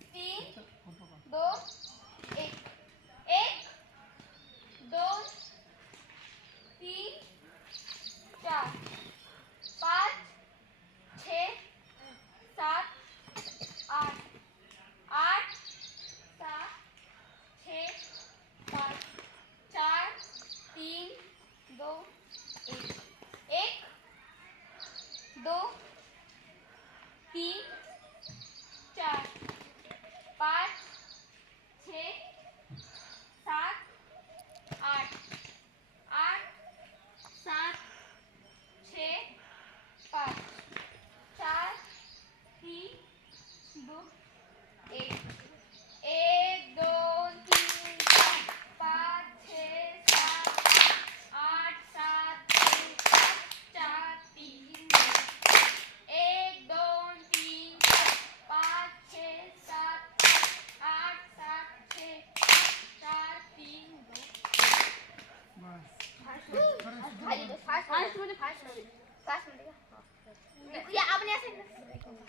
3 2 1 1 2 3 4 5 6 7 8 8 7 6 5 4 3 2 1 1 2 3 4 5 6 7 8 8 7 6 5 4 3 2 1 1 2 3 4 5 6 7 8 7 4 3 1 2 3 4 5 6 7 8 7 6 4 3 2 fast मध्ये fast मध्ये या आपण या साईडला